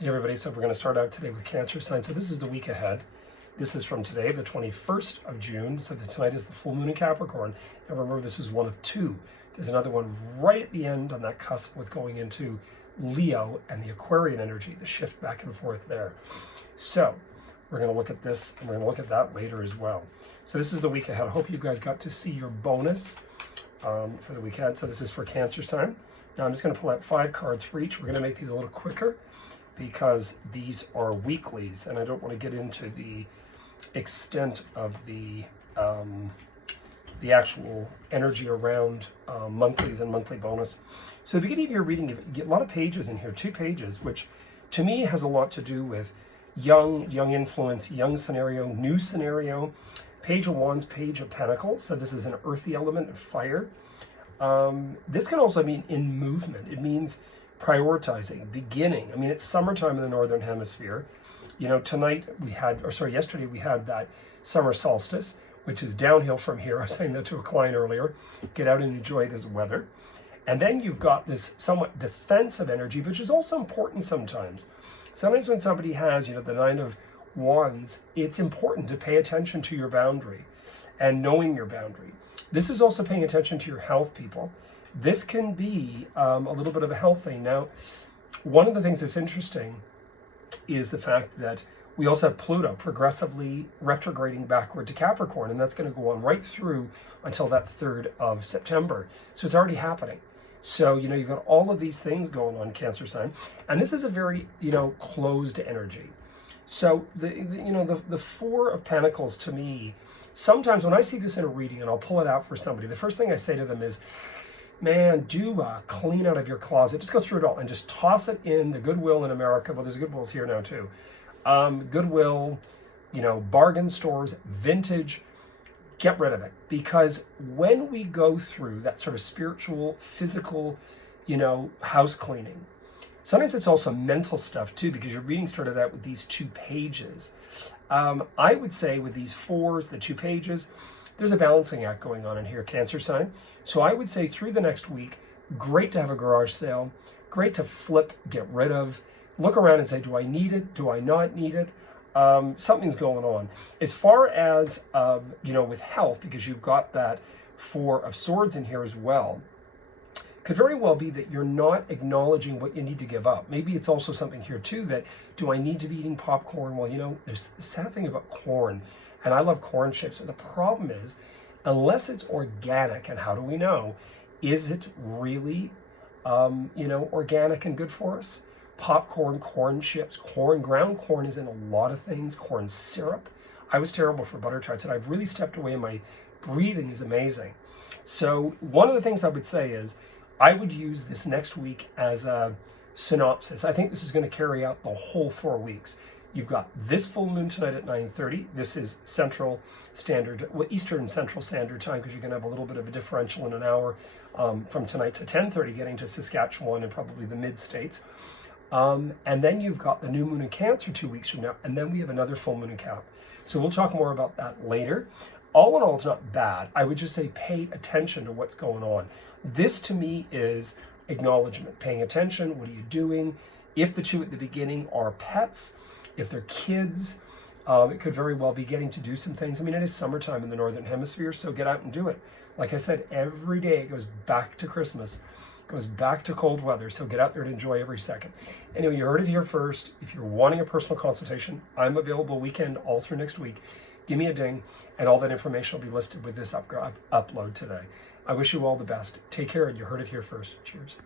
Hey everybody, so we're going to start out today with Cancer sign. So this is the week ahead. This is from today, the 21st of June. So tonight is the full moon in Capricorn. And remember, this is one of two. There's another one right at the end on that cusp with going into Leo and the Aquarian energy, the shift back and forth there. So we're going to look at this and we're going to look at that later as well. So this is the week ahead. I hope you guys got to see your bonus for the week ahead. So this is for Cancer sign. Now I'm just going to pull out 5 cards for each. We're going to make these a little quicker, because these are weeklies and I don't want to get into the extent of the actual energy around monthlies and monthly bonus. So at the beginning of your reading, you get a lot of pages in here, 2 pages, which to me has a lot to do with young influence, young scenario, new scenario. Page of Wands, Page of Pentacles. So this is an earthy element of fire. This can also mean in movement. It means prioritizing, beginning. I mean, it's summertime in the Northern Hemisphere. You know, yesterday we had that summer solstice, which is downhill from here. I was saying that to a client earlier. Get out and enjoy this weather. And then you've got this somewhat defensive energy, which is also important sometimes. Sometimes when somebody has, the 9 of Wands, it's important to pay attention to your boundary and knowing your boundary. This is also paying attention to your health, people. This can be a little bit of a health thing. Now, one of the things that's interesting is the fact that we also have Pluto progressively retrograding backward to Capricorn, and that's going to go on right through until that 3rd of September. So it's already happening. So, you've got all of these things going on, Cancer sign, and this is a very, closed energy. So the 4 of Pentacles, to me, sometimes when I see this in a reading and I'll pull it out for somebody, the first thing I say to them is, man, do clean out of your closet. Just go through it all and just toss it in the Goodwill in America. Well, there's Goodwills here now too. Goodwill, bargain stores, vintage. Get rid of it, because when we go through that sort of spiritual, physical, house cleaning, sometimes it's also mental stuff too, because your reading started out with these 2 pages. I would say with these 4s, the 2 pages, there's a balancing act going on in here, Cancer sign. So I would say through the next week, great to have a garage sale, great to flip, get rid of, look around and say, do I need it? Do I not need it? Something's going on. As far as, with health, because you've got that 4 of Swords in here as well, could very well be that you're not acknowledging what you need to give up. Maybe it's also something here too that, do I need to be eating popcorn? Well, there's the sad thing about corn, and I love corn chips, but the problem is, unless it's organic, and how do we know? Is it really, organic and good for us? Popcorn, corn chips, ground corn is in a lot of things, corn syrup. I was terrible for butter tarts, and I've really stepped away, and my breathing is amazing. So one of the things I would say is, I would use this next week as a synopsis. I think this is going to carry out the whole 4 weeks. You've got this full moon tonight at 9:30. This is Eastern Central Standard Time, because you're going to have a little bit of a differential in an hour from tonight to 10:30, getting to Saskatchewan and probably the mid-states. And then you've got the new moon in Cancer 2 weeks from now, and then we have another full moon in Cap. So we'll talk more about that later. All in all, it's not bad. I would just say pay attention to what's going on. This to me is acknowledgement, paying attention. What are you doing? If the 2 at the beginning are pets, if they're kids, it could very well be getting to do some things. I mean, it is summertime in the Northern Hemisphere, so get out and do it. Like I said, every day it goes back to Christmas, goes back to cold weather, so get out there and enjoy every second. Anyway, you heard it here first. If you're wanting a personal consultation, I'm available weekend all through next week. Give me a ding, and all that information will be listed with this upload today. I wish you all the best. Take care, and you heard it here first. Cheers.